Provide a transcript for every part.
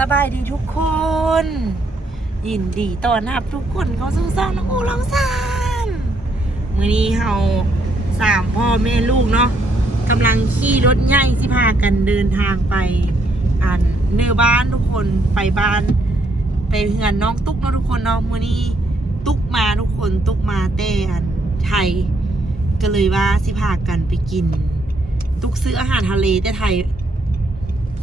สบายดีทุกคนยินดีต้อนรับทุกคนเข้าสู่ช่องน้องอูร้องซานมื้อนี้เฮา3พ่อแม่ลูกเนาะกำลังขี่รถใหญ่สิพากันเดินทางไปเนื้อบ้านทุกคนไปบ้านไปเฮือนน้องตุ๊กเนาะทุกคนเนาะมื้อนี้ตุ๊กมาทุกคนตุ๊กมาแต่ไทยก็เลยว่าสิพากันไปกินตุ๊กซื้ออาหารทะเลแต่ไทย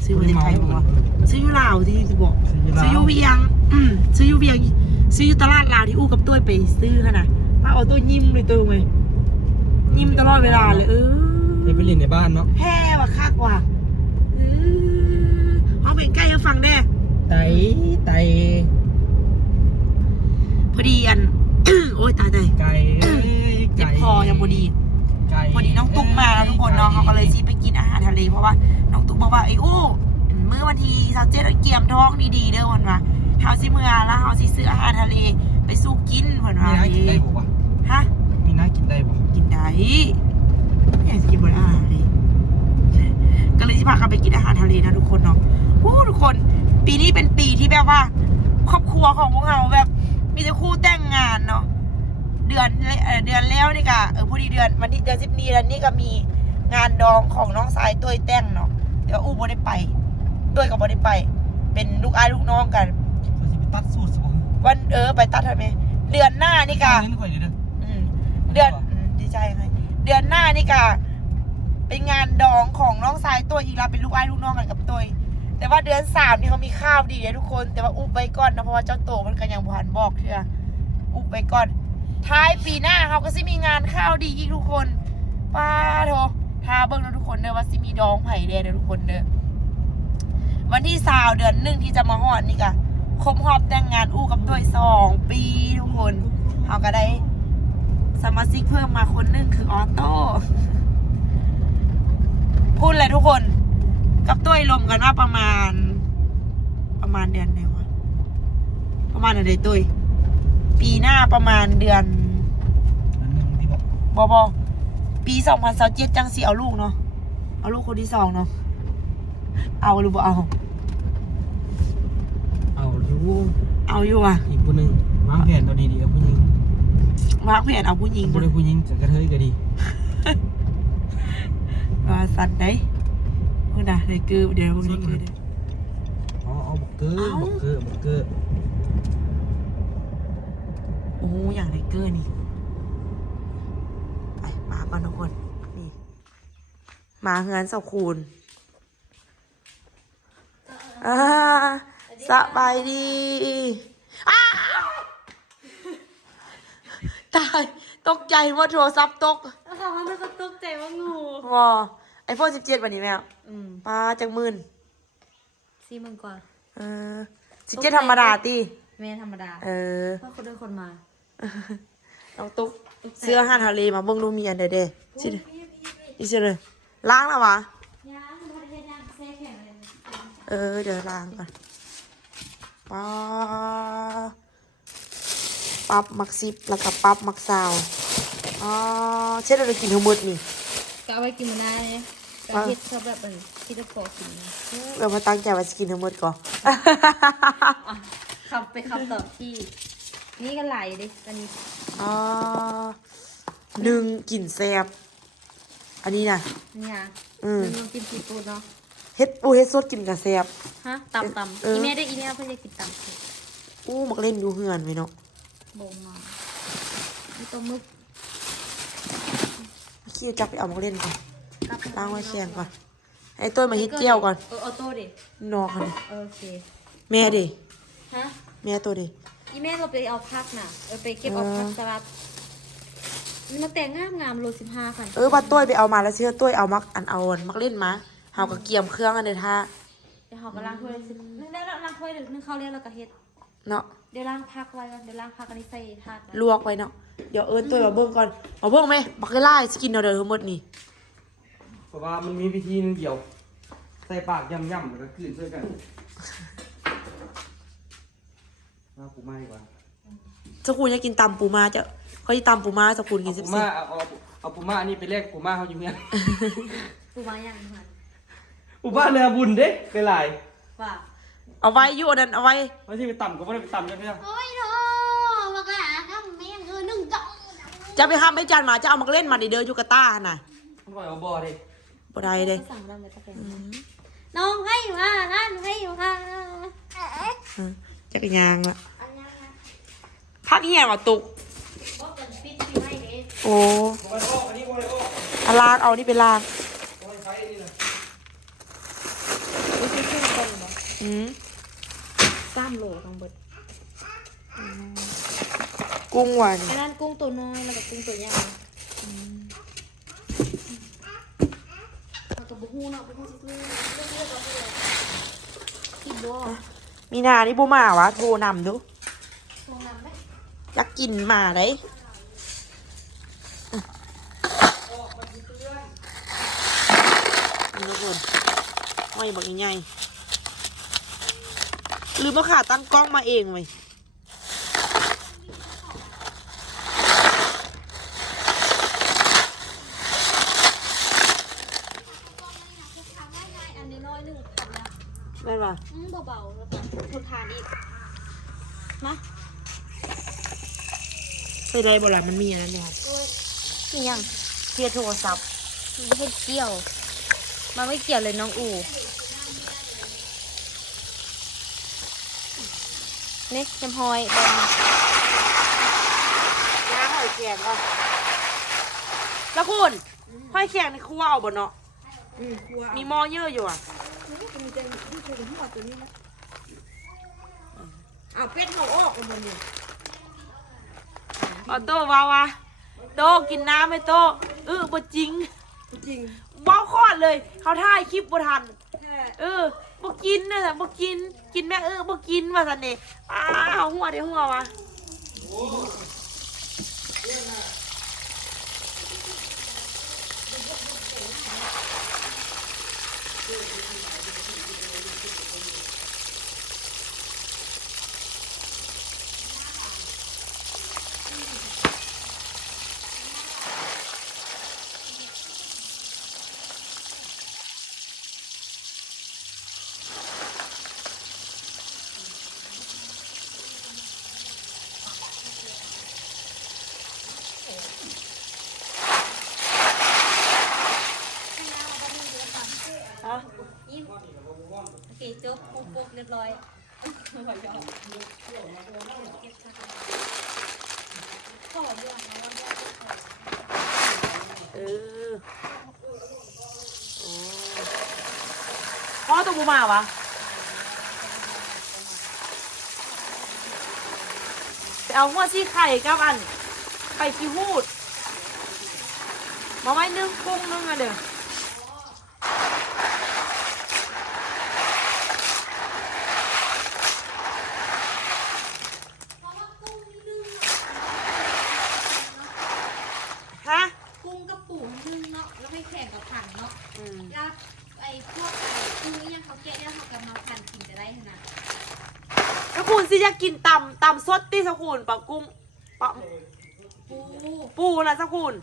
ซื้อมาจากไทยบอกว่าซื้ออยู่ลาวที่จะบอกซื้ออยู่เวียงซื้ออยู่เวียงซื้ออยู่ตลาดลาวที่อู้กับตัวไปซื้อขนาดป้าเอาตัวยิ้มเลยตัวไงยิ้มตลอดเวลาเลยไปเล่นในบ้านเนาะแฮ่ว่ะคักว่ะห้องเพลงใกล้ให้ฟังได้ไตพอดีโอ้ยตายไก่เจ็บคอยังพอดีน้องตุ๊กมาแล้วทุกคนเนาะเขาก็เลยซีไปกินอาหารทะเลเพราะว่าน้องตุ๊กบอกว่าไอ้อู้เมื่อวันที่27เกียมท้องดีๆเด้อวันว่าเฮาสิเมื่อแล้วเฮาสิซื้ออาหารทะเลไปสู้กินเพิ่นว่ามีน่ากินได้บ่วะฮะมีน่ากินได้บ่กินได้ไม่อยากจะกินบนอาหารทะเลก็เลยสิพากันไปกินอาหารทะเลนะทุกคนเนาะโอ้ทุกคนปีนี้เป็นปีที่แบบว่าครอบครัวของพวกเราแบบมีแต่คู่แต่งงานเนาะเดือนแล้วนี่ก็พอดีเดือนวันที่เดือน10นี้แล้วนี่ก็มีงานดองของน้องสายตุ้ยแต่งเนาะเดี๋ยวอู้บ่ได้ไปตุ้ยกับบ่ได้ไปเป็นลูกอ้ายลูกน้องกันเขาสิไปตัดสูตรสิบ่วันไปตัดทำไมเดือนหน้านี่ก็เดือนดีใจไงเดือนหน้านี่ก็เป็นงานดองของน้องสายตุ้ยอีกแล้วเป็นลูกอ้ายลูกน้องกันกับตุ้ยแต่ว่าเดือน3นี่เขามีข้าวดีเลยทุกคนแต่ว่าอุบไปก่อนนะเพราะว่าเจ้าโตมันก็ยังบ่ทันบอกเชื่ออุบไปก่อนท้ายปีหน้าเขาก็สิมีงานข้าวดีอีกทุกคนป้าโถท้าเบิ่งนะทุกคนเด้อว่าสิมีดองไผ่แดงเด้อทุกคนเด้อวันที่20เดือน1ที่จะมาฮอดนี่ก็ครบรอบแต่งงานอู้กับตัว2 ปีทุกคนเขาก็ได้สมาชิกเพิ่มมาคนนึงคือออโต้พูดเลยทุกคนกับตัวรวมกันว่าประมาณเดือนไหนวะประมาณเดือนไหนตัวปีหน้าประมาณเดือนบปี2027จังสิเอาลูกเนาะเอาลูกคนที่2เนาะเอาหรือบ่เอาอยู่อ่ะอีกคนนึงวางแผนตัวดีๆกับผู้หญิงวางแผนเอาผู้หญิงบ่ได้ผู้หญิงจะกระเทยก็ดีว่าสั่นได้พุ่นน่ะได้คือเดี๋ยวพวกนี้คือเอาบักเกอร์โอ้อย่างไรเกอร์นี่ไปมาก่อนทุกคนนี่มาเฮือนเสาคูณสบายดีตายตกใจว่าโทรศัพท์ตกค่ะว่ามันก็ตกใจว่างูว้าiPhone 17วันนี้แม่ป้าจังมื่น40,000 กว่า17ธรรมดาตีแม่ธรรมดาเพราะคนด้วยคนมาเอาตุ๊กเสื้อห้าทะเลมาเบิ่งดูมีอันเด้สิอีเสื้อเลยล้างแล้ววะเดี๋ยวล้างก่อนปั๊บมักซิบแล้วก็ปั๊บมักซาวเช่นเรากินทั้งหมดนี่ก็เอาไว้กินมันได้ก็คิดชอบแบบคิดจะพอกินเรามาตั้งใจว่าจะกินทั้งหมดก่อนขับไปขับต่อที่นี่ก็ไหลดิอันนี้หนึ่งกลิ่นแซ่บอันนี้นะเนี่ยมันกินซีฟู้ดเนาะเฮ็ดสดกินกับแซ่บฮะตำอีเมลได้อีเมลเพื่อนจะกินตำมักเล่นอยู่เฮือนไหมเนาะบ่งมานี่ตัวมึกขี้จับไปเอามักเล่นก่อนล้างไว้แข็งก่อนไอ้ต้นมาเฮ็ดเจียวก่อนเอาโต้ดินอกกันโอเคแม่ดิฮะแม่ตัวดิอีแม่เราไปเอาพักน่ะไปเก็บเอาพักสลัดมันแต่งงามโล15 ค่ะบัดต้วยไปเอามาแล้วเชื่อต้วยเอามักเล่นมาเฮาก็เกี่ยมเครื่องอันเด้อท่าเดี๋ยวเฮาก็ล้างถ้วยนึงได้ล้างถ้วยนึงข้าวเลี้ยงแล้วก็เฮ็ดเนาะเดี๋ยวล้างพักไว้ก่อนเดี๋ยวล้างพักอันนี้ใส่ถาดลวกไว้เนาะเดี๋ยวต้วยมาเบิ่งก่อนมาเบิ่งไหมบักไล่สกินเอาเด้อทั้งหมดนี่เพราะว่ามันมีวิธีนึงเดียวใส่ปากย่ำๆแล้วก็กลืนช่วยกันเอาปูม้าดีกว่าสกุลจะกินตำปูม้าเขาจะตำปูม้าสกุลกินปูม้าเอาปูม้าอันนี้ไปแลกปูม้าเขาอยู่เนี่ยปูม้าย่างค่ะ ปูม้าเนื้อบุญเด้ไปหลายว่า เอาไว้อยู่นั่นเอาไว้ ไม่ที่ไปต่ำก็ไม่ได้ไปต่ำเลยเพื่อน โอ้ยโธ่บักหลาก็แม่งหนึ่งจ่อง จะไปห้ามไปจานหมาจะเอามาเล่นมาดิเด้ออยู่กาตาร์น่ะ มันปล่อยเอาบ่อดิ บ่ได้เด้ สั่งได้เลยตะแกรงน้องให้มานั่นให้มา จักรยานละ อันนั้นนะ พักเหี้ยมาตุก บอกกันฟิตที่ให้เด้ โอ้ โมไลโออันนี้โมไลโอ เอาลากเอานี่เป็นลาก โมไลไฟนี่นะ ไม่ใช่เครื่องคนหรอ 3 โลทั้งหมด กุ้งหวาน อันนั้นกุ้งตัวน้อยแล้วก็กุ้งตัวใหญ่เราก็บุหูเนาะบุหูซื่อๆเลือกเอาไปเลยคิดบ่ มีนานี่บูมาวะโทรนำดู ลงน้ำไหม อยากกินหมาได้นี่ทุกคนห้อยบักใหญ่ๆลืมว่าขาตั้งกล้องมาเองเว้ยอันนี้น้อยหนึ่งทำแล้ว ได้ปะ เบาๆแล้วก็ทนทานอีกมา ใส่ได้บ่ล่ะมันมีอันนั้นเนี่ย นี่ยัง เทียโทรศัพท์ ไม่ให้เกี่ยวมันไม่เกี่ยวเลยน้องอูนี่จำพอยบอล น้าหอยแขงก่อนแล้วคุณหอยแขงในครัวเอาบ่เนาะมีหม้อเยอะอยู่อ่ะ เอาเป็ดเขาออกมันนี่ เอาโต้วาวาโต้กินน้ำไหมโต้บ่จริง จริง ว้าวคลอดเลย เขาถ่ายคลิปบ่ทัน แค่ บ่กินนะบ่กิน กินแม่บ่กินว่าซั่นเด้อ้าวหัวเด้หัววะฮะ ยิ้มโอเคจบปุ๊บเรียบร้อยขอยอมขอเรื่องนะว่าเรื่อง เออโอ้พ่อตัวบูมาวะไปเอาหัวซี่ไข่กับอันไปขี้หูดมาไว้นึ่งกุ้งนึ่งอ่ะเด้อ เพราะว่ากุ้งนึ่ง ฮะ กุ้งกับปูนึ่งเนาะแล้วไม่แข่งกับผันเนาะ อืม แล้วไอ้พวกไอ้กุ้งนี่ยังเขาแกะแล้วเขากับมาผันกินจะได้ขนาด ถ้าคุณสิอยากกินตำสดที่สกุลปลากุ้งปลา ปู ปูนะสกุล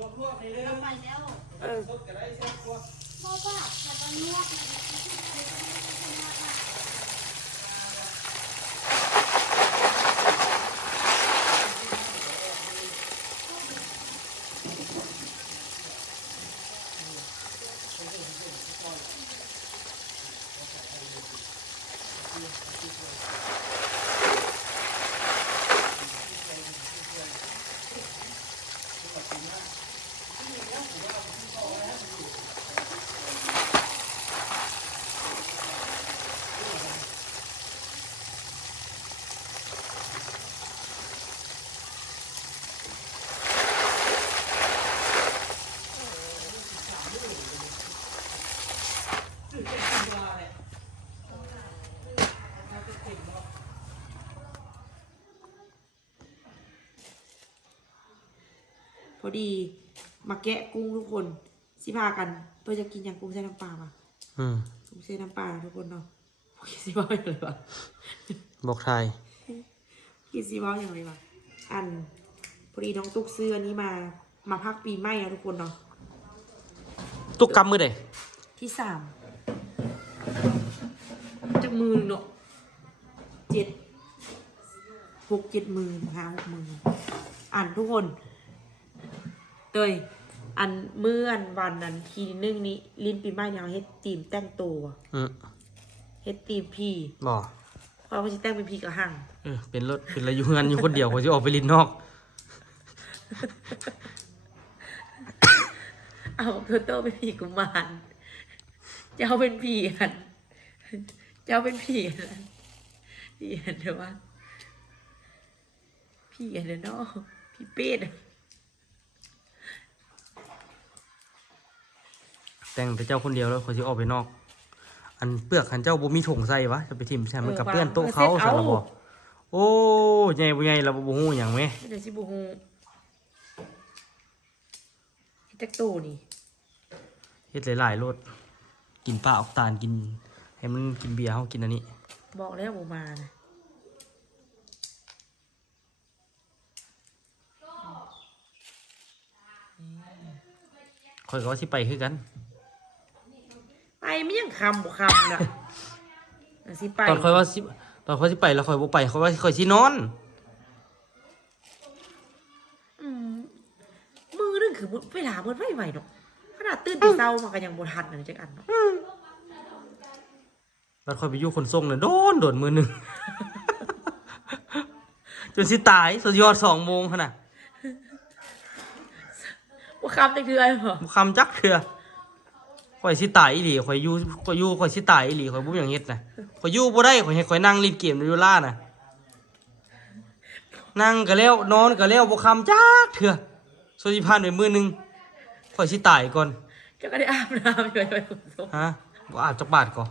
ลวกๆนี่เลย เราไปแล้ว เออ สดก็ได้แซ่บกว่า เพราะว่าถ้ามันลวกมันพอดีมาแกะกุ้งทุกคนสิพากันเพื่อจะกินอย่างกุ้งใส่น้ำปลาป่ะกุ้งใส่น้ำปลาทุกคนเนาะคิดสิว่าอย่างไรวะ บอกไทย คิดสิว่าอย่างไรวะอันพอดีน้องตุ๊กซื้ออันนี้มาพักปีใหม่นะทุกคนเนาะ ตุกกำมือเด้ ที่3 จากมือเนาะ6-7 หมื่น5-6 หมื่นอ่านทุกคนเตยอันเมื่อนวันนั้นทีนึงนี้ลิ้นปีใหม่เนี่ยเขาเฮ็ดทีมแต่งตัวเฮ็ดทีมพี่ บ่ เพราะเขาจะแต่งเป็นพี่กับหั่ง เป็นรถเป็นอะไรอยู่งานอยู่คนเดียวเขาจะออกไปลินนอก เอาโตเป็นพี่กุมารเจ้าเป็นพี่อันเจ้าเป็นพี่อันพี่อันเดี๋ยวว่าพี่อันเดี๋ยวเนาะพี่เป็ด แต่งแต่เจ้าคนเดียวแล้วเขาจะออกไปนอก อันเปลือกขันเจ้าบ่มีถุงใส่วะจะไปทิ่มใช่มันกับเปื้อนโต๊ะเขาสารบโอ้ใหญ่บ่ใหญ่เราบ่ฮู้หยังแม่ เดี๋ยวสิบูฮูจักตู้นี่ เฮ็ดหลายๆรสกินปลาออกตาลกินให้มันกินเบียร์เฮากินอันนี้ บอกแล้วบูมานะ ข่อยก็ว่าสิไปคือกัน ไปไม่ยังคำบุคำน่ะสิไป ตอนข่อยสิไปแล้วข่อยบ่ไปข่อยว่าข่อยสินอน มือนึงคือเวลาเมื่อไหวๆเนาะขนาดตื่นแต่เช้ามาก็ยังบ่ทันอันจักอันเนาะ แล้วข่อยไปอยู่คนส่งน่ะโดนมือหนึง จนสิตายสุดยอด2 โมงหั่นน่ะ บุคำจักเทื่อเหรอ บ่คำจักเทื่อข่อยสิตายอีหลีข่อยอยู่ข่อยสิตายอีหลีข่อยบ่มีหยังเฮ็ดน่ะข่อยอยู่บ่ได้ข่อยให้ข่อยนั่งเล่นเกมอยู่ล่าน่ะนั่งก็แล้วนอนก็แล้วบ่คำจักเทื่อสุดสิผ่านไปมื้อหนึงข่อยสิตายก่อน เจ้าก็ได้อาบน้ำอยู่ไปขนส่ง ฮะบ่อาบจักบาทก่อน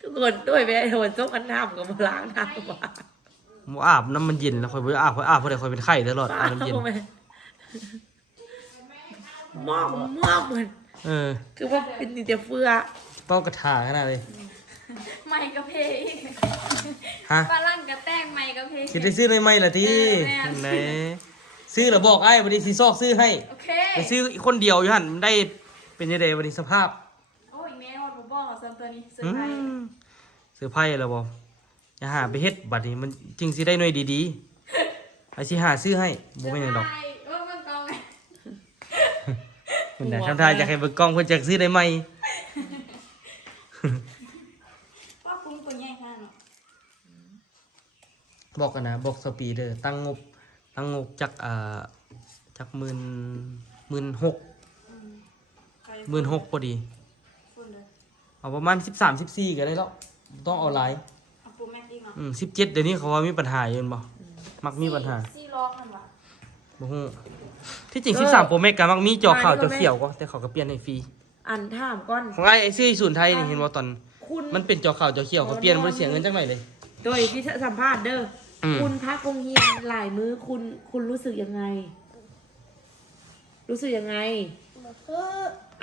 ทุกคนด้วยไปขนส่งกันน้ำกับมาล้างน้ำมา บ่อาบน้ำมันเย็นแล้วข่อยบ่อาบข่อยอาบเพราะได้ข่อยเป็นไข้ตลอดอาบน้ำเย็น มอบเหมือน คือว่าเป็นนิตยเฟือ เป้ากระถาขนาดเลย ไม้กระเพย ฮะ ฝรั่งกระแตงไม้กระเพย คิดได้ซื้อเลยไหมล่ะที่ แม่น ไหนซื้อแล้วบอกไอ้วันนี้สิซอกซื้อให้ โอเค ไปซื้อคนเดียวอยู่หั่นมันได้เป็นยังไงวันนี้สภาพ โอ้ยแม่ฮอดบ่บอกเสริมตัวนี้เสื้อ อื ไทย มซื้อไพ่แล้วบ่อย่าหาไปเฮ็ดบัดนี้มันจึงสิได้หน่วยดีๆไอ้สิหาซื้อให้บ่แม่นหยังดอก เออมันกองไง เพิ่นน่ะทำท่าอยากให้เบิ่งกล้องเพิ่นจักซื้อได้ไหม ว่าคุ้มตัวใหญ่ขนาดเนาะ บอกกันนะบอกสปีดเด้อตั้งงบจัก16,000พอดี ฝุ่นเลย เอาประมาณ13-14ก็ได้แล้วต้องเอาหลาย เอาปูแม็กอีกเนาะ 17เดี๋ยวนี้เขาว่ามีปัญหาอยู่แม่นบ่มักมีปัญหา ซี่ล้อกันวะ บ่ฮู้ที่จริง13 Pro Max ก็มักมีจอขาวจอเขียวก็แต่เขาก็เปลี่ยนให้ฟรี อันถามก่อน ของไอ้ซื้อศูนย์ไทยนี่เห็นบ่ตอน คุณ มันเป็นจอขาวจอเขียวเขาเปลี่ยนบ่ได้เสียเงินจักหน่อยเลย โดยที่สัมภาษณ์เด้ออ ม คุณพักโรงเรียนหลายมื้อคุณรู้สึกยังไง รู้สึกยังไง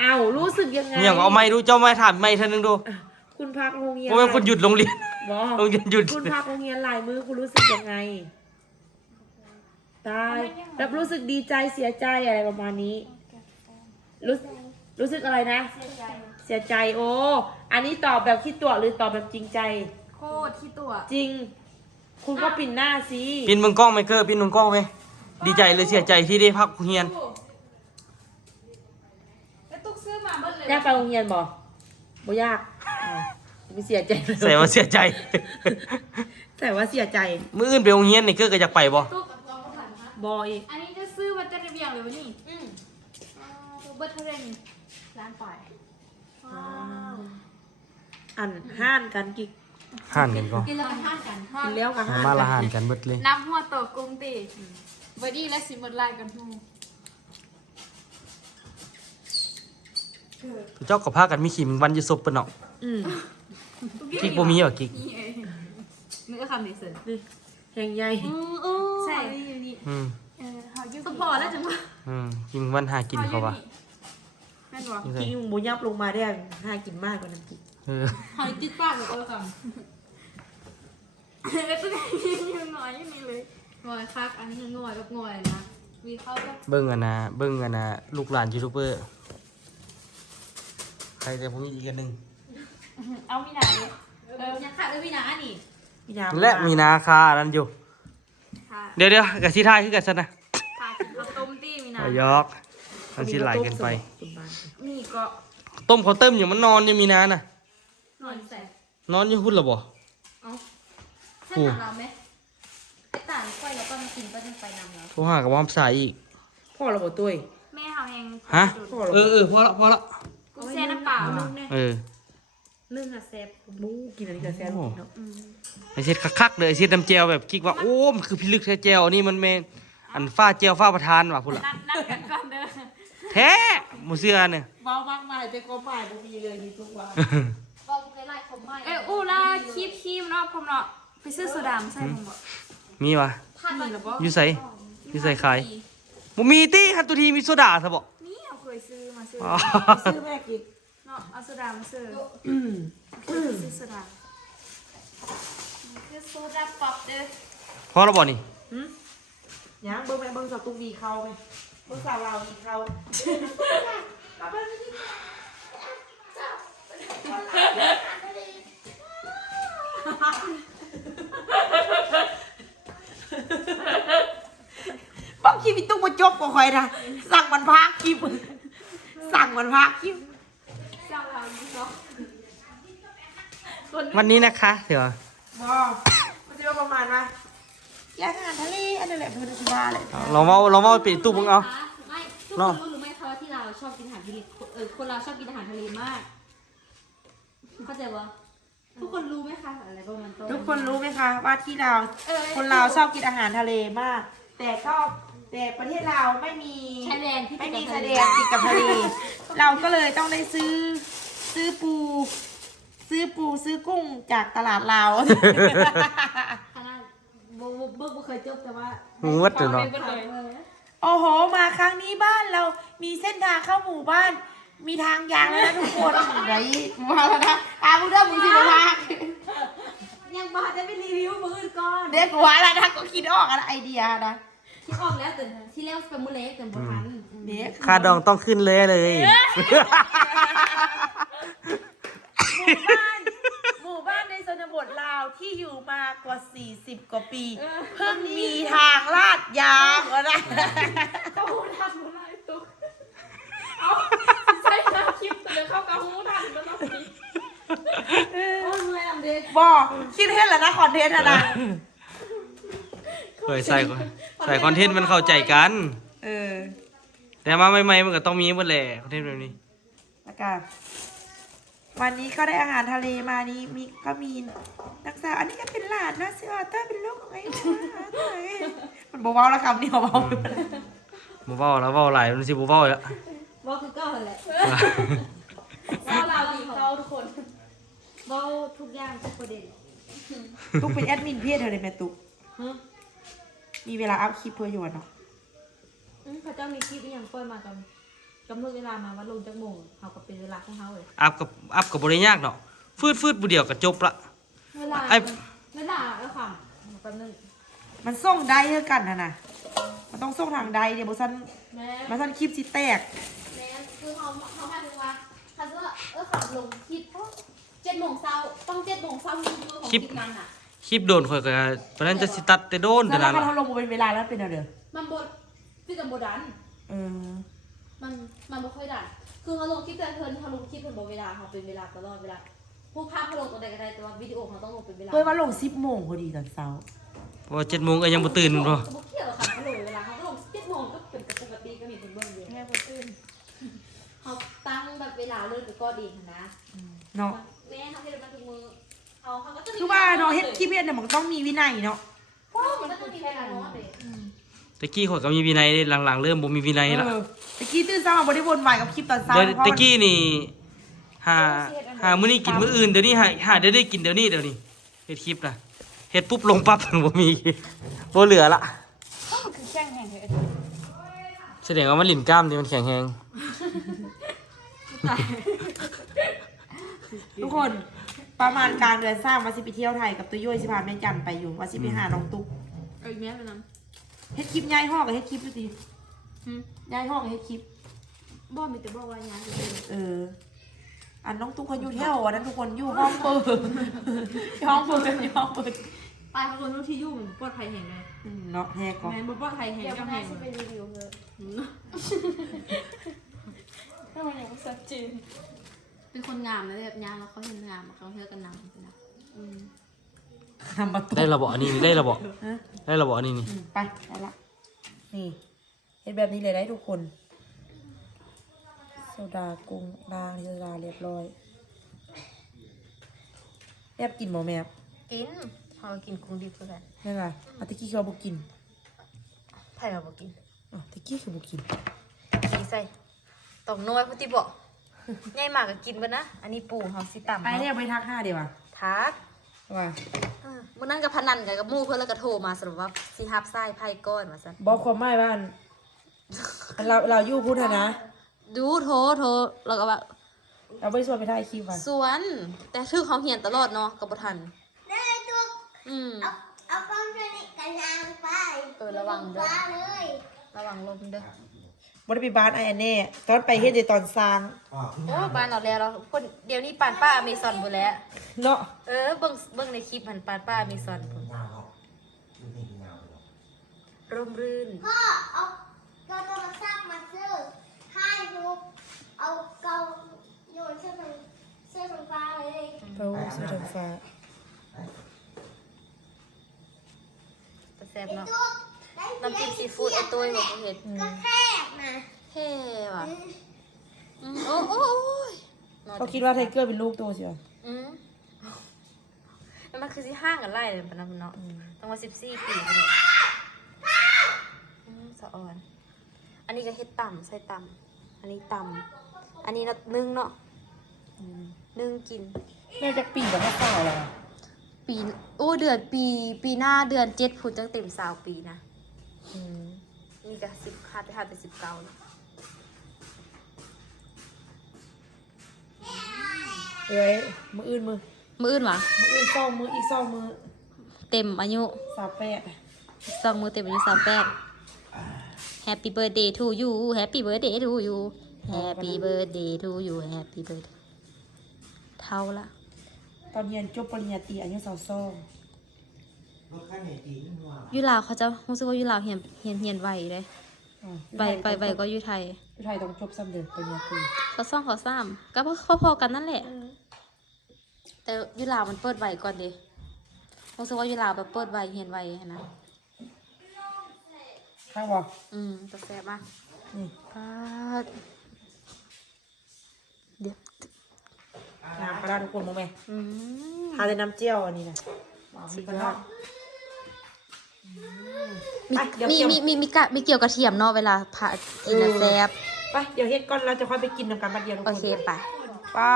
อ้าวรู้สึกยังไง เนี่ยเอาไม้ดูเจ้าไม้ถามไม้เท่านึงดู คุณพักโรงเรียน บ่แม่นคุณหยุดโรงเรียน บอ โรงเรียนหยุด คุณพักโรงเรียนหลายมื้อคุณรู้สึกยังไงตายรับรู้สึกดีใจเสียใจอะไรประมาณนี้ รู้สึกอะไรนะ เสียใจโอ้อันนี้ตอบแบบคิดตัวหรือตอบแบบจริงใจ โคตรที่ตัว จริง คุณก็ปิ่นหน้าสิ ปินเบิ่งกล้องไหมเกอร์ปินเบิ่งกล้องไหมดีใจหรือเสียใจที่ได้พักเรียน แล้วตุ๊กซื้อมาเบิ้ลเลย ยากไปโรงเรียนบ่บ่ยากอ้าวไม่เสียใจเลย ใส่ว่าเสียใจ แต่ว่าเสียใจ มื้ออื่นไปโรงเรียนนี่เกอร์ก็อยากไปบ่ ตุ๊กลองผ่านฮะ บอีก อันนี้จะซื้อมาจะได้เบียงเลยวะนี่เบิ้ลเท่าไหร่นี่ล้านปลาย อันห้านกันกิก ห่านกันก็ กินแล้วกันท่านกัน กินแล้วก็ห้าน มาละ กั ห่านกันเบิดเลย น้ำหัวโตกรุงตีเบอร์ดี้และสิมดลายกันทู เจ้าก็พากันมีขี่มึงวันอยู่ศพเปิ้นเนาะ อืม กิ๊กบ่มีหรอกิ๊ก มึงก็คำนี้เสร็จ นี่แหงใหญ่ ใช่ อืม สปอร์ตแล้วจังวะ ขี่มึงวันหากินเขาว่า แม่นวะ นี่ไง กินหมูยับลงมาได้ห้ากินมากกว่านั้นกิก หอยติดปากเลยคำแล้วตัวนี้ยืนหน่อยอย่างนี้เลยงอยคักอันนี้งอยแบบงอยนะมีเข้าก็ เบิ่งอะนะลูกหลานยูทูบเบอร์ใครจะผมมีอีกอันหนึง เอามีนาเลย ยังขาดเลยพี่นะนี่ มีนา และมีนาคาอันนั้นอยู่ ค่ะ เดี๋ยวกับสิทายคือกันซะนะ ค่ะกินข้าวต้มตี้มีนา เอายอกมันสิไหลกันไป นี่ก็ ต้มข้าวเต้มอยู่มันนอนอยู่มีนาน่ะ นอนใส่ นอนอยู่หุ่นหรอบ่ ใช่หนังเราไหมไอ้ต่างก้อยแล้วก็มากินก็จะไปนำแล้ว โทรหากับว่าสายอีก พ่อเราบอกตุ้ย แม่เขาเอง ฮะพอละ กูแช่น้ำเปล่านึ่งเนี่ย นึ่งอะเซฟ บูกินอันนี้ก็แซ่บเนาะ ไอเช็ดคักๆเลยไอเช็ดน้ำเจลแบบคิดว่าโอ้มันคือพิลึกแท้เจลนี่มันเมนอันฟ้าเจลฟ้าประทานว่ะพุ่นละ นัดกันก่อนเด้อ แท้หมูเสื้อเนี่ย เบามากมายแต่ก็หมายบ่มีเลยนี่ทุกวัน บอกกูไล่ผมไม่ อู้ล่ะคีบเนาะผมเนาะไปซื้อโซดามาใส่ผมบ่ มีวะ ท่านนี่แล้วก็ อยู่ใส่ขายบ่มีตี้ฮัตตุทีมีโซดาซะบ่ นี่เอาเคยซื้อมาซื้อ อ๋อ ซื้อแม่กิน เนาะเอาโซดามาซื้อซื้อโซดา คือโซดาป๊อปเด้อ พอแล้วบ่นี่ ยังเบิ่งแม่เบิ่งสาวตุ๊กวีเข้าไหมเบิ่งสาวเราวีเข้า บางคลิปอีตุ๊กมาจบก็คอยนะสั่งมันพากคลิปสั่งมันพากคลิป เจ้าเรานี่เนาะ วันนี้นะคะเดี๋ยว บอมันจะประมาณว่าอยากอาหารทะเลอันนั้นแหละเพื่อนชิว่าเลย เราเมาปิดตู้มึงเอา ไม่ทุกคนรู้หรือไม่คะว่าที่เราชอบกินอาหารทะเลคนเราชอบกินอาหารทะเลมากเข้าใจปะทุกคนรู้ไหมคะอะไรประมาณต้น ทุกคนรู้ไหมคะว่าที่เราคนเราชอบกินอาหารทะเลมาก แต่ประเทศเราไม่มี ชายแดนที่ ไม่มี ติ ชาย ด แด กับ นติดกับทะเล เราก็เลยต้องได้ซื้อปูกุ้งจากตลาดลาว ขนาดเบิกเคยจบแต่ว่า มึงวัดเดี๋ยวเนาะ โอ้โห มาครั้งนี้บ้านเรามีเส้นทางเข้าหมู่บ้าน มีทางยางแล้วนะทุกคนไหนมาแล้วนะมึงเริ่มมึงสิเลยนะ ยังมาจะไปรีวิวมือก่อน เด็กหัวแล้วนะก็คิดออกอะไรไอเดียนะ ที่ออกแล้วแต่ที่เรียกเป็นมือเล็กแต่บนทัน เด็ก ค่าดองต้องขึ้นเลย หมู่บ้านในชนบทลาวที่อยู่มากว่า40 กว่าปี เพิ่งมีทางลาดยางก็ได้ ก็หูทำอะไรตุ๊กเอาใส่หน้าคลิปแต่เข้ากับหูทำแล้วเนาะ โอ้ยเมื่อยลำเด็ก บอกคิดเห็นแล้วนะคอนเทนต์อะนะ เคยใส่คอนเทนต์มันเข้าใจกัน เออ แต่มาใหม่ๆมันก็ต้องมีหมดแหละคอนเทนต์แบบนี้ แล้วก็วันนี้ก็ได้อาหารทะเลมานี้ก็มีนักศึกษาอันนี้ก็เป็นหลานนะเสือเต้ยเป็นลูกของไอ้มันเบาๆแล้วคำนี้เบา บ่เว้าแล้วเว้าหลายมันสิบ่เว้าแล้ว ว่าคือเก้าแหละ เราดีเขาทุกคน ว่าทุกอย่างทุกประเด็น ๆตุ๊กเป็นแอดมินเพียรเธอเลยแม่ตุ๊กมีเวลาอัพคลิปเพื่ออยู่อะเนาะ พระเจ้ามีคลิปอย่างค่อยมากันกำหนดเวลามาว่าลงจากโมงเขาก็เป็นเวลาของเขาเลย อัพกับ่ได้ยากดอกฟืดผู้เดียวก็จบละ เวลา ไอ้ เวลาค่ะแป๊บนึง มันส่งได้เท่ากันนะมันต้องส่งทางใดเดี๋ยวบซัน แม่ มาซันคลิปสิแตก แม่คือเขาหมายถึงว่าถ้าเกิดขับลงคลิป7:00 นต้อง7:00 นคือของคลิปนั้นน่ะ คลิปโดนข่อยก็เพราะนั้นจะสิตัดแต่โดน แล้ แต่ ว นั้น เรา ล่ะ ทำลงมาเป็นเวลาแล้วเป็นอะไรเด้อ มันบดพี่กับโบดัน เออ มันไม่ค่อยดันคือเขาลงคลิปแต่เพิ่นเขาลงคลิปเป็นบอกเวลาเขาเป็นเวลาตลอดเวลาผู้ภาพเขาลงตัวใดก็ได้แต่ว่าวิดีโอเขาต้องลงเป็นเวลา เพื่อว่าลง10 โมงพอดีตอนเช้า เพราะว่า7 โมงก็ยังบ่ตื่นบ่ เขาบอกเกี่ยวค่ะเขาลงเวลาเขาลง7 โมงก็เป็นปกติก็มีเป็นเบื้องเดียว แม่บ่ตื่น เขาตั้งแบบเวลาเลิกก็ดีนะ เนาะ แม่เขาให้มันทุกมือเขาก็จะ คือว่าเนาะเฮ็ดคลิปเนี่ยมันก็ต้องมีวินัยเนาะ เพราะมันก็จะมีเวลานอนเลย ตะกี้ข่อยก็มีวินัยเด้หลังๆเริ่มบ่มีวินัยละ ตะกี้ตื่นเช้ามาบ่ได้วนวายกับคลิปตอนเช้า เดี๋ยวตะกี้นี่หามื้อนี้กินมื้ออื่นเดี๋ยวนี้หาเดี๋ยวได้กินเดี๋ยวนี้เฮ็ดคลิปน่ะเฮ็ดปุ๊บลงปั๊บ บ่มีบ่เหลือละ คือแข้งแห้งเลย แสดงว่ามันลิ้นกล้ามนี่มันแข็งแรง ทุกคนประมาณกลางเดือน3ว่าสิไปเที่ยวไทยกับตัวย่อยสิพาแม่จันไปอยู่ว่าสิไปหาน้องตุ๊ก เอาอีกแม่ไปนำ เฮ็ดคลิปย้ายห้องกับเฮ็ดคลิปดูสิย้ายห้องกับเฮ็ดคลิป บ่มีแต่บอกว่างานอยู่ เออ อันน้องตุ๊กคนอยู่แถวอันนั้นทุกคนอยู่ห้องเปิดห้องเปิดห้องเปิด ไปเขาคนรู้ที่ยุ่งปลอดภัยแห่งเลย เนาะแฮก่อน แมนบ่ปลอดภัยแห่ง เดี๋ยว ก็ มัน แห่ น่าง จะไปรีวิวเลยถ้ามันยังสัจจริง เป็นคนงามนะแบบงามแล้วเขาเห็นงามเขาเชื่อกันนำนะ ทำประตู ได้ระบบอันนี้นี่ได้ระบบได้ระบบอันนี้นี่ ไปได้ละนี่เห็นแบบนี้เลยได้ทุกคนโซดากุ้งล้างโซดาเรียบร้อยแอบกินหมอแมบ กินเขากินกุ้งดิบด้วยกัน นั่นไงอาตะกี้เขาบอกกิน ไผ่เราบอกกิน อ๋อตะกี้เขาบอกกิน สีใส่ตอกน้อยพุทธิบอกง่ายมากก็กินไปนะอันนี้ปูเขาสิต่ำ ไปเนี่ยไปทัก5เดี๋ยวว่ะ ทัก ว่า มื่อนั้นกับพนันกันกับมู่เพื่อนแล้วก็โทรมาสรุปว่าสิฮับไส้ไพ่ก้อนมาซะ บอกความหมายว่าอันเราอยู่พูดนะ ดูโทรแล้วก็ว่า เราไปชวนไปถ่ายคลิปว่ะ สวนแต่ชื่อเขาเหียนตลอดเนาะกับบ่ทัน ได้ตัว อืม เอากล้องตัวนี้กันนางไประ วังเด้อ ฟ้าเลย ระวังลมเด้อ บ่ได้ไปบ้านไอ้อันแน่ตอนไปเฮ็ดในตอนสร้าง โอ้บ้านเราแล้วเราคนเดี๋ยวนี้ป่านป้าอเมซอนหมดแล้ว เนาะ เบิ่งในคลิปมันป่านป้าอเมซอนพุ่นร่มรื่น พ่อเอาโทรศัพท์มาซื้อถ่ายรูปเอาเกาโยนเสื้อฟ้าเลย เปาสีดำฟ้า แต่แซ่บเนาะน้ำจิ้มซีฟู้ดไอ้ตัวของเขาเห็ด ก็แคบนะ เท่ว่ะโอ้ย เขาคิดว่าไทเกอร์เป็นลูกโตสิวะ แล้วมันคือสิห้างกันไล่เลยปะนะคุณเนาะต้องมา14 ปีเลยสะอ่อน อันนี้ก็เฮ็ดต่ำใส่ต่ำอันนี้ต่ำอันนี้นะนึ่งเนาะนึ่งกิน แม่จะปีกับพ่อข้าวอะไร ปีเดือนปีหน้าเดือน7พุ่นจังเต็ม20 ปีนะนี่ก็10ขาดไปหาแต่19แล้ว เอ้ยมืออื่นมือ มื้ออื่นวะ มืออื่นซ่องมืออีกซ่องมือ เต็มอายุ 38 2 มื้อเต็มอายุ38 Happy birthday to you Happy birthday to you Happy birthday to you Happy birthday เท่าละ ตอนเรียนจบปริญญาตรีอายุ22 อยู่ลาวเขาจะรู้สึกว่าอยู่ลาวเฮียนไวเลยไปก็อยู่ไทย อยู่ไทยต้องจบ3 เดือนปริญญาตรี เขาซ่องเขาซ้ำก็พอๆกันนั่นแหละ แต่อยู่ลาวมันเปิดไวก่อนดิรู้สึกว่าอยู่ลาวแบบเปิดไวเฮียนไวนะ ข้าวบ่ แต่แซ่บมาก นี่ ปาดเดี๋ยว น้ำปลาร้าทุกคนมองไหม อืม ทาแต่น้ำเจียวอันนี้นะ สุดยอด ไปเดี๋ยว มีเกี่ยวกระเทียมเนาะเวลาผ่ากินนะแซ่บ ไปเดี๋ยวเฮ็ดก่อนเราจะค่อยไปกินน้ำกันบัดเดียวทุก โอ คน เคไป ปลา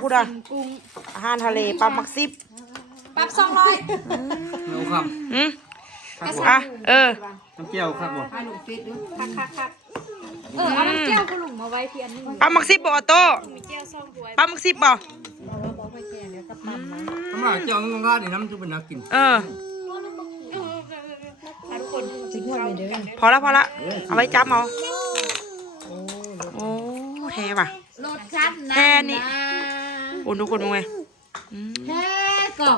พูดอ่ะอาหารทะเลปลามักซิบ ปรับ200 เอาครับ อ่ะน้ำเจียวครับบ่ เอาน้ำแก้วกระหลุมมาไว้เพียนนึง ปลามักซิบบ่ออโต้ปลามักซิบบ่ ทำไมเจียวน้ำราดนี่น้ำจะเป็นนักกิน พอละเอาไว้จับเอาโอ้แท้ว่ะ รสชาติ แท้นี่โอ้ทุกคนมองไหม แท้ก็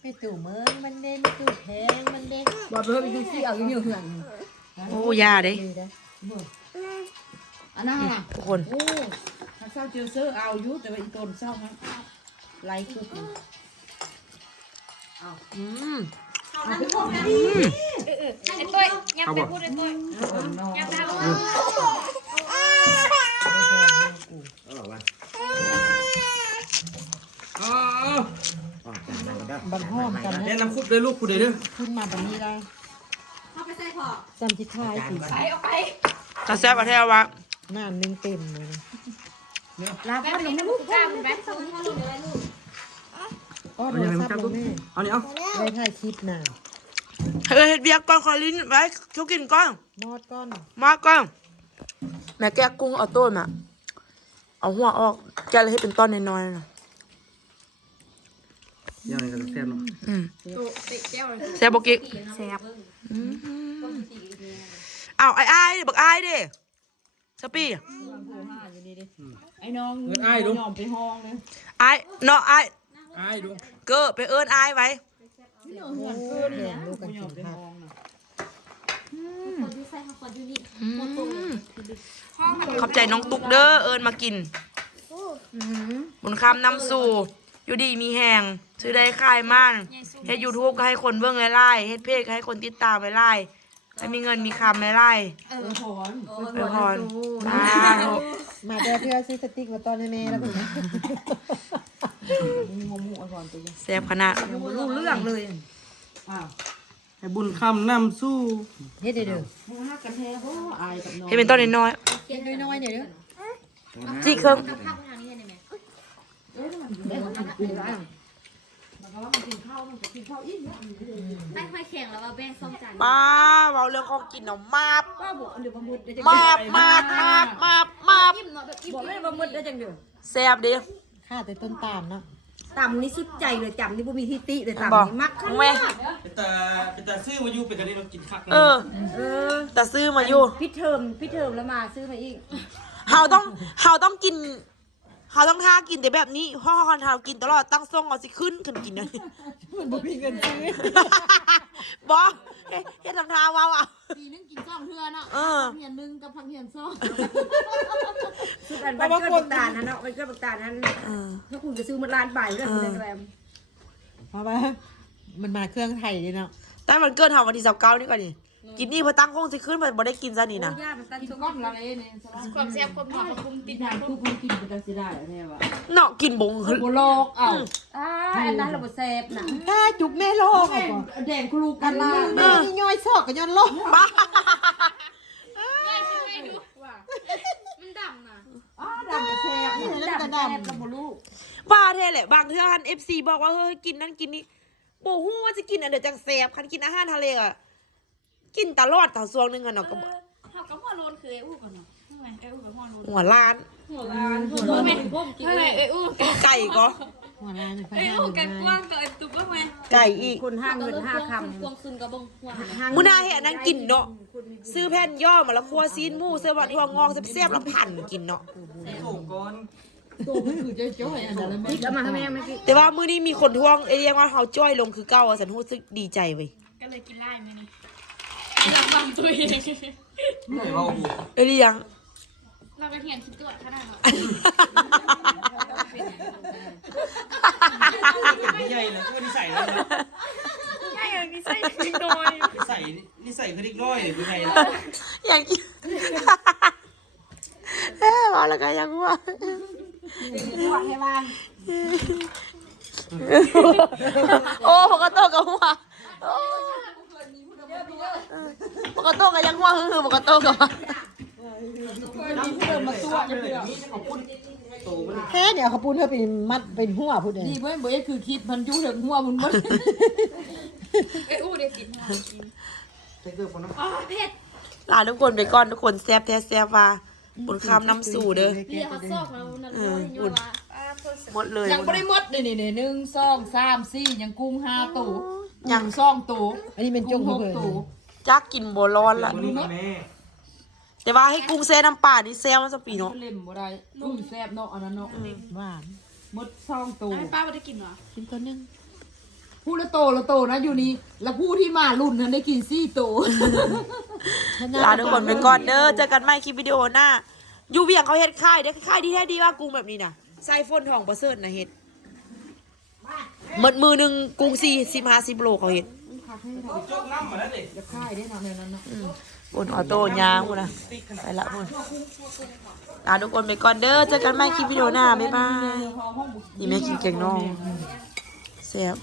ไม่ตู่เมืองมันเด้ไม่ตู่แพงมันเด้ บอกเพิ่มอีกทีเอาอยู่เหือน โอ้ยาเด้ อันนั้นน่ะ ทุกคน ถ้าเศร้าเจอเสื้อเอาอยู่แต่ว่าอีต้นเศร้ามันไล่คุก ไอ้ต้อยยับไปพูดไอ้ต้อยยับไปเอา บันห้อมกัน แนะนำคุดด้วยลูกคุดเลยเด้อ ขึ้นมาแบบนี้ได้ เข้าไปใส่พอ จำที่ท้ายสิ ไปเอาไป จะแซ่บเอาแท้วะ หน้านึงเต็มเลย ลาพัดลงในลูกก้าวมันแบ๊กลงให้ลูกเลยลูก ก็โทรศัพท์ลงแม่ เอานี่เอา ได้ถ่ายคลิปน่ะ เฮ็ดเบียร์ก่อนขอลิ้นไว้เขากินก่อน มอดก้อน มาก่อนแม่แกะกุ้งเอาต้นมาเอาหัวออกแกะเลยให้เป็นต้นน้อยๆนะ อย่างไรก็แซ่บเนาะ แซ่บบ่กิ๊ก แซ่บ อ้าวไอ้บักอ้ายเด้สปี ดิ ไอ้น้อง เงินอ้ายดู ยอมไปห้องเลย ไอ้เนาะไอ้ อ้ายดู เก้อไปเอิ้นไอ้ไว้ ลูกกันกินข้าว คนที่ใส่ข้าวคนอยู่นี่ ขอบใจน้องตุ๊กเด้อเอิ้นมากินบุญคำนำสู่อยู่ดีมีแหงซื้อได้ขายม่านเฮ็ด YouTube ก็ให้คนเบิ่งหลายๆเฮ็ดเพจก็ให้คนติดตามหลายๆให้มีเงินมีคำหลาย พร ๆไปพรสาธุ มาเจอเพื่อซื้อสติ๊กมาตอนให้แม่แล้วผมนะ มีงมูไอ้พรตัวยัง แซ่บขนาด รู้เรื่องเลย อ้าว ให้บุญคำนำสู้ เฮ็ดเด้อ มึงฮักกันแท้โอ้อายกับน้อง ให้เป็นต้นน้อย เฮ็ดน้อยๆเนี่ยเด้อ ๆจิเครื่อง ข้าวทางนี้ได้ไหม ไม่ค่อยแข็งแล้วว่าแบ่งส้มจาน ป้าเว้าเรื่องของกินเนาะมาบ ป้าบอกอันเดียวบ่หมดได้จัง มาบมาบมาบมาบมาบ อิ่มเนาะแบบอิ่ม บอกเลยบ่หมดได้จังเดียว แซ่บดิ ค่าแต่ต้นตาลเนาะต่ำนี่สุดใจเลยต่ำนี่บ่มีที่ติเลย บอก ต่ำนี่มักคัน แม่ เป็นตาซื้อมาอยู่เป็นตาได้เรากินคัก เออ แต่ซื้อมาอยู่ พิดเทอมแล้วมาซื้อมาอีก เฮาต้องกินเฮาต้องท่ากินแต่แบบนี้เพราะเฮากินตลอดตั้งทรงเอาสิขึ้นกินนะ มันบ่มีเงินซื้อ บ่เฮ็ดทำท่าว้าวอ่ะ ปีนึงกินซ่องเทื่อเนาะ เออ เหียนนึงกับพังเหียนซ่อง สุดอันบันเกิดบักตาลนะเนาะบันเกิดบักตาลนั้น เออ ถ้าคุณจะซื้อมาล้านบาทเรื่องอะไรแกรมเพราะว่ามันมาเครื่องไทยเลยเนาะ แต่มันเกินเฮาวันที่29นี่ก่อนนี่กินนี่พอตั้งคงสิขึ้นมันบ่ได้กินซะนี่นะ ย่ามันตั้ง กิน ช่วง ก้อนละเลยเนี่ยสลามความแซ่บความหอมความติดได้ทุกคนกินเป็นจังสิได้แน่ว่ะ เนาะกินบง โบโลกเอ้า อันนั้นเราบ่แซ่บนะถ้าจุกแม่โลก แดงครูกันล่ะ แม่นี่ย่อยซอกกับย้อนโลก บ้า มันดำนะ ดำแซ่บ นี่แล้วก็ดำแล้วบ่รู้ บ้าแท้แหละบางเทื่อหัน FC บอกว่าเฮ้ยกินนั่นกินนี่บ่ฮู้ว่าสิกินอันเดียวจังแซ่บคันกินอาหารทะเลอ่ะกินตลอดต่อช่วงนึงอ่ะเนาะก็บ่ เขากับหัวโลนคือไอ้อู้ก่อนเนาะทำไมไอ้อู้กับหัวโลน หัวล้าน หัวแม่ก้มกินเลยไอ้อู้ ไก่ก็ หัวลาน ไอ้อู้กันกว้างกับไอ้ตุ๊กก็ไหม ไก่อีก คุณห้าเงินห้าค กวงคืนกับบงหัว ำ มื้อหน้าเฮ็ดอันนั้นกินเนาะซื้อแผ่นย่อมาแล้วคั่วซีนหมูเสื้อบัดทั่วงอกแซ่บๆแล้วพันกินเนาะ โถก่อน ตัวมันคือจ้อยๆอันนั้นไม่ แล้วมาให้แม่ไม่กิน แต่ว่ามื้อนี้มีคนทวงเรียกว่าเฮาจ้อยลงคือเก่าอะฉันรู้สึกดีใจเว้ย ก็เลยกินไล่ไหมนี่เราฟังตัวเอง ไหนเรา เอ้ยยัง เราก็เทียนคิดตัวขนาดนั้น ใหญ่เลยก็นิสัยแล้ว ใช่เลยนี่ใส่ถึงโดย นิสัยคือเด็กน้อยหรือไง อย่างกินมาแล้วกันยังว่า หัวให้บ้าง โอ้ปกติกับหัวปกติกับยังหัวคือปกติกับ แค่เดี๋ยวเขาพูดเธอเป็นมัดเป็นหัวพูดเอง นี่เพื่อนบอกว่าคือคิดมันยุ่งถึงหัวมันหมด ไอ้อู้เดี๋ยวกินมากิน อ๋อเผ็ด ลาทุกคนไปก่อนทุกคนแซ่บแท้แซ่บว่าบุญคำนำสู่เด้อ เรียกเขาซอกเรานั่นเลยยัวละ หมดเลย ยังไม่ได้หมดนี่1 2 3 4ยังกุ้ง5ตัว ยัง 2ตัว อันนี้เป็นจง กุ้ เขา ง เกิด 6ตัว จักกินโบร้อนละ วันนี้แม่ แต่ว่าให้กุ้งแซ่น้ำปลานี่แซ่มันสักปีเนาะ เล่มบ่ได้แซ่บเนาะอันนั้นเนาะ หวาน หมด2ตัว ไอ้ป้าไม่ได้กินเหรอ กินตัวนึง ผู้ละโตนะอยู่นี่แล้วผู้ที่มารุ่นนั้นได้กิน4ตัว ลาทุกคนไปก่อนเด้อเจอกันใหม่คลิปวิดีโอหน้าอยู่เวียงเขาเฮ็ดค่ายเด้อค่ายที่แท้ดีว่ากุ้งแบบนี้น่ะใส่ฝนทองประเสริฐนะเฮ็ดหมดมือหนึงกุ้ง40-50 โลเขาเฮ็ด จกน้ำมาแล้วเด็ก จะค่ายได้เนาะในนั้นเนาะ บนออโต้ยางพุ่นนะไปละพุ่นลาทุกคนไปก่อนเด้อเจอกันใหม่คลิปวิดีโอหน้าบ๊ายบายนี่แม่กินแกงน่องแซ่บ